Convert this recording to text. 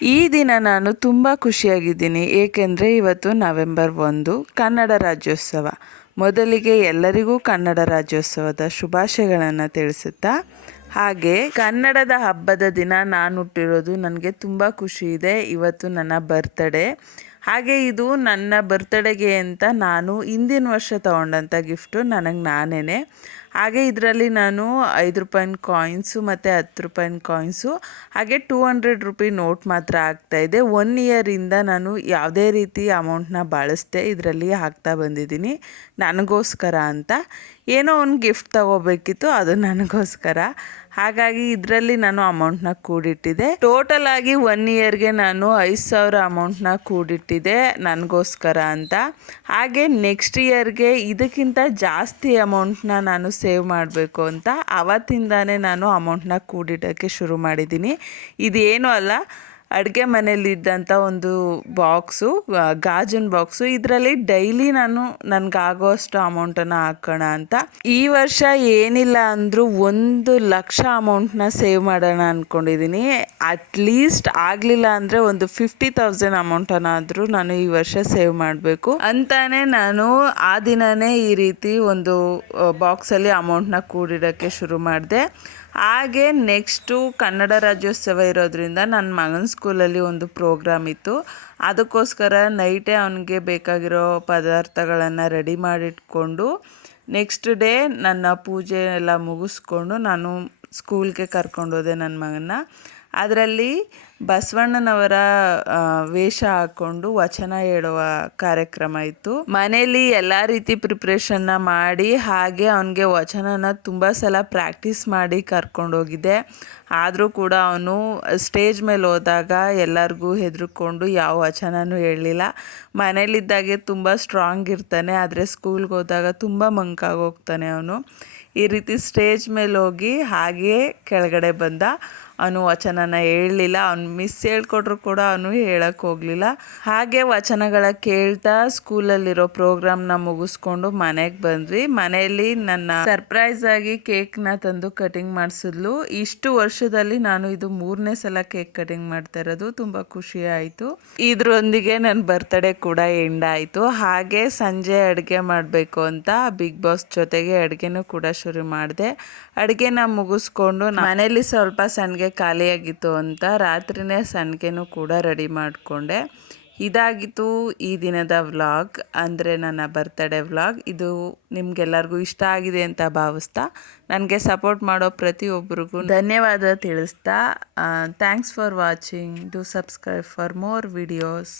ಈ ದಿನ ನಾನು ತುಂಬ ಖುಷಿಯಾಗಿದ್ದೀನಿ, ಏಕೆಂದರೆ ಇವತ್ತು ನವೆಂಬರ್ 1 ಕನ್ನಡ ರಾಜ್ಯೋತ್ಸವ. ಮೊದಲಿಗೆ ಎಲ್ಲರಿಗೂ ಕನ್ನಡ ರಾಜ್ಯೋತ್ಸವದ ಶುಭಾಶಯಗಳನ್ನು ತಿಳಿಸುತ್ತಾ, ಹಾಗೆ ಕನ್ನಡದ ಹಬ್ಬದ ದಿನ ನಾನು ಹುಟ್ಟಿರೋದು ನನಗೆ ತುಂಬ ಖುಷಿ ಇದೆ. ಇವತ್ತು ನನ್ನ ಬರ್ತ್ಡೇ. ಹಾಗೆ ಇದು ನನ್ನ ಬರ್ತ್ಡೇಗೆ ಅಂತ ನಾನು ಹಿಂದಿನ ವರ್ಷ ತೊಗೊಂಡಂಥ ಗಿಫ್ಟು ನನಗೆ ನಾನೇ. ಹಾಗೆ ಇದರಲ್ಲಿ ನಾನು 5 ರೂಪಾಯಿನ ಕಾಯಿನ್ಸು ಮತ್ತು 10 ರೂಪಾಯಿನ ಕಾಯಿನ್ಸು ಹಾಗೆ 200 ರೂಪಾಯಿ ನೋಟ್ ಮಾತ್ರ ಆಗ್ತಾಯಿದೆ. 1 ಇಯರಿಂದ ನಾನು ಯಾವುದೇ ರೀತಿ ಅಮೌಂಟ್ನ ಬಳಸದೆ ಇದರಲ್ಲಿ ಹಾಕ್ತಾ ಬಂದಿದ್ದೀನಿ ನನಗೋಸ್ಕರ ಅಂತ. ಏನೋ ಒಂದು ಗಿಫ್ಟ್ ತೊಗೋಬೇಕಿತ್ತು, ಅದು ನನಗೋಸ್ಕರ. ಹಾಗಾಗಿ ಇದರಲ್ಲಿ ನಾನು ಅಮೌಂಟ್ನ ಕೂಡಿಟ್ಟಿದ್ದೆ. ಟೋಟಲ್ ಆಗಿ 1 ಇಯರ್ಗೆ ನಾನು 5,000 ಅಮೌಂಟ್ನ ಕೂಡಿಟ್ಟಿದ್ದೆ ನನಗೋಸ್ಕರ ಅಂತ. ಹಾಗೆ ನೆಕ್ಸ್ಟ್ ಇಯರ್ಗೆ ಇದಕ್ಕಿಂತ ಜಾಸ್ತಿ ಅಮೌಂಟ್ನ ನಾನು ಸೇವ್ ಮಾಡಬೇಕು ಅಂತ ಆವತ್ತಿಂದಾನೇ ನಾನು ಅಮೌಂಟ್ನ ಕೂಡಿಡೋಕ್ಕೆ ಶುರು ಮಾಡಿದ್ದೀನಿ. ಇದೇನೂ ಅಲ್ಲ, ಅಡುಗೆ ಮನೆಯಲ್ಲಿದ್ದಂಥ ಒಂದು ಬಾಕ್ಸು, ಗಾಜಿನ ಬಾಕ್ಸು. ಇದರಲ್ಲಿ ಡೈಲಿ ನಾನು ನನಗಾಗೋ ಅಷ್ಟು ಅಮೌಂಟನ್ನು ಹಾಕೋಣ ಅಂತ. ಈ ವರ್ಷ ಏನಿಲ್ಲ ಅಂದರೂ 1,00,000 ಅಮೌಂಟ್ನ ಸೇವ್ ಮಾಡೋಣ ಅಂದ್ಕೊಂಡಿದ್ದೀನಿ. ಅಟ್ಲೀಸ್ಟ್ ಆಗಲಿಲ್ಲ ಅಂದರೆ ಒಂದು 50,000 ಅಮೌಂಟನ್ನಾದರೂ ನಾನು ಈ ವರ್ಷ ಸೇವ್ ಮಾಡಬೇಕು ಅಂತಾನೆ ನಾನು ಆ ದಿನವೇ ಈ ರೀತಿ ಒಂದು ಬಾಕ್ಸಲ್ಲಿ ಅಮೌಂಟ್ನ ಕೂಡಿಡೋಕ್ಕೆ ಶುರು ಮಾಡಿದೆ. ಹಾಗೆ ನೆಕ್ಸ್ಟು ಕನ್ನಡ ರಾಜ್ಯೋತ್ಸವ ಇರೋದ್ರಿಂದ ನನ್ನ ಮಗನ ಸ್ಕೂಲಲ್ಲಿ ಒಂದು ಪ್ರೋಗ್ರಾಮ್ ಇತ್ತು. ಅದಕ್ಕೋಸ್ಕರ ನೈಟೇ ಅವನಿಗೆ ಬೇಕಾಗಿರೋ ಪದಾರ್ಥಗಳನ್ನು ರೆಡಿ ಮಾಡಿಟ್ಕೊಂಡು ನೆಕ್ಸ್ಟ್ ಡೇ ನನ್ನ ಪೂಜೆ ಎಲ್ಲ ಮುಗಿಸ್ಕೊಂಡು ನಾನು ಸ್ಕೂಲ್ಗೆ ಕರ್ಕೊಂಡೋದೆ ನನ್ನ ಮಗನ್ನ. ಅದರಲ್ಲಿ ಬಸವಣ್ಣನವರ ವೇಷ ಹಾಕ್ಕೊಂಡು ವಚನ ಹೇಳುವ ಕಾರ್ಯಕ್ರಮ ಇತ್ತು. ಮನೆಯಲ್ಲಿ ಎಲ್ಲ ರೀತಿ ಪ್ರಿಪ್ರೇಷನ್ನ ಮಾಡಿ ಹಾಗೆ ಅವನಿಗೆ ವಚನನ ತುಂಬ ಸಲ ಪ್ರಾಕ್ಟೀಸ್ ಮಾಡಿ ಕರ್ಕೊಂಡೋಗಿದ್ದೆ. ಆದರೂ ಕೂಡ ಅವನು ಸ್ಟೇಜ್ ಮೇಲೆ ಹೋದಾಗ ಎಲ್ಲರಿಗೂ ಹೆದರ್ಕೊಂಡು ಯಾವ ವಚನನೂ ಹೇಳಲಿಲ್ಲ. ಮನೇಲಿದ್ದಾಗೆ ತುಂಬ ಸ್ಟ್ರಾಂಗ್ ಇರ್ತಾನೆ, ಆದರೆ ಸ್ಕೂಲ್ಗೆ ಹೋದಾಗ ತುಂಬ ಮಂಕಾಗೋಗ್ತಾನೆ ಅವನು. ಈ ರೀತಿ ಸ್ಟೇಜ್ ಮೇಲೆ ಹೋಗಿ ಹಾಗೇ ಕೆಳಗಡೆ ಬಂದ. ಅವನು ವಚನನ ಹೇಳಲಿಲ್ಲ. ಅವನು ಮಿಸ್ ಹೇಳ್ಕೊಟ್ರು ಕೂಡ ಅವನು ಹೇಳಕ್ಕೆ ಹೋಗಲಿಲ್ಲ. ಹಾಗೆ ವಚನಗಳ ಕೇಳ್ತಾ ಸ್ಕೂಲಲ್ಲಿರೋ ಪ್ರೋಗ್ರಾಮ್ನ ಮುಗಿಸ್ಕೊಂಡು ಮನೆಗೆ ಬಂದ್ವಿ. ಮನೆಯಲ್ಲಿ ನನ್ನ ಸರ್ಪ್ರೈಸ್ ಆಗಿ ಕೇಕ್ನ ತಂದು ಕಟಿಂಗ್ ಮಾಡಿಸಿದ್ಲು. ಇಷ್ಟು ವರ್ಷದಲ್ಲಿ ನಾನು ಇದು 3ನೇ ಸಲ ಕೇಕ್ ಕಟಿಂಗ್ ಮಾಡ್ತಾ ಇರೋದು. ತುಂಬ ಖುಷಿ ಆಯಿತು. ಇದರೊಂದಿಗೆ ನನ್ನ ಬರ್ತ್ಡೇ ಕೂಡ ಎಂಡ್ ಆಯಿತು. ಹಾಗೆ ಸಂಜೆ ಅಡುಗೆ ಮಾಡಬೇಕು ಅಂತ ಬಿಗ್ ಬಾಸ್ ಜೊತೆಗೆ ಅಡುಗೆನೂ ಕೂಡ ಶುರು ಮಾಡಿದೆ. ಅಡುಗೆನ ಮುಗಿಸ್ಕೊಂಡು ಮನೆಯಲ್ಲಿ ಸ್ವಲ್ಪ ಸಂಡಿಗೆ ಖಾಲಿಯಾಗಿತ್ತು ಅಂತ ರಾತ್ರಿನೇ ಸಂಡಿಗೆನೂ ಕೂಡ ರೆಡಿ ಮಾಡಿಕೊಂಡೆ. ಇದಾಗಿತ್ತು ಈ ದಿನದ ವ್ಲಾಗ್, ಅಂದರೆ ನನ್ನ ಬರ್ತ್ಡೇ ವ್ಲಾಗ್. ಇದು ನಿಮಗೆಲ್ಲರಿಗೂ ಇಷ್ಟ ಆಗಿದೆ ಅಂತ ಭಾವಿಸ್ತಾ ನನಗೆ ಸಪೋರ್ಟ್ ಮಾಡೋ ಪ್ರತಿಯೊಬ್ಬರಿಗೂ ಧನ್ಯವಾದ ತಿಳಿಸ್ತಾ thanks for watching. Do subscribe for more videos.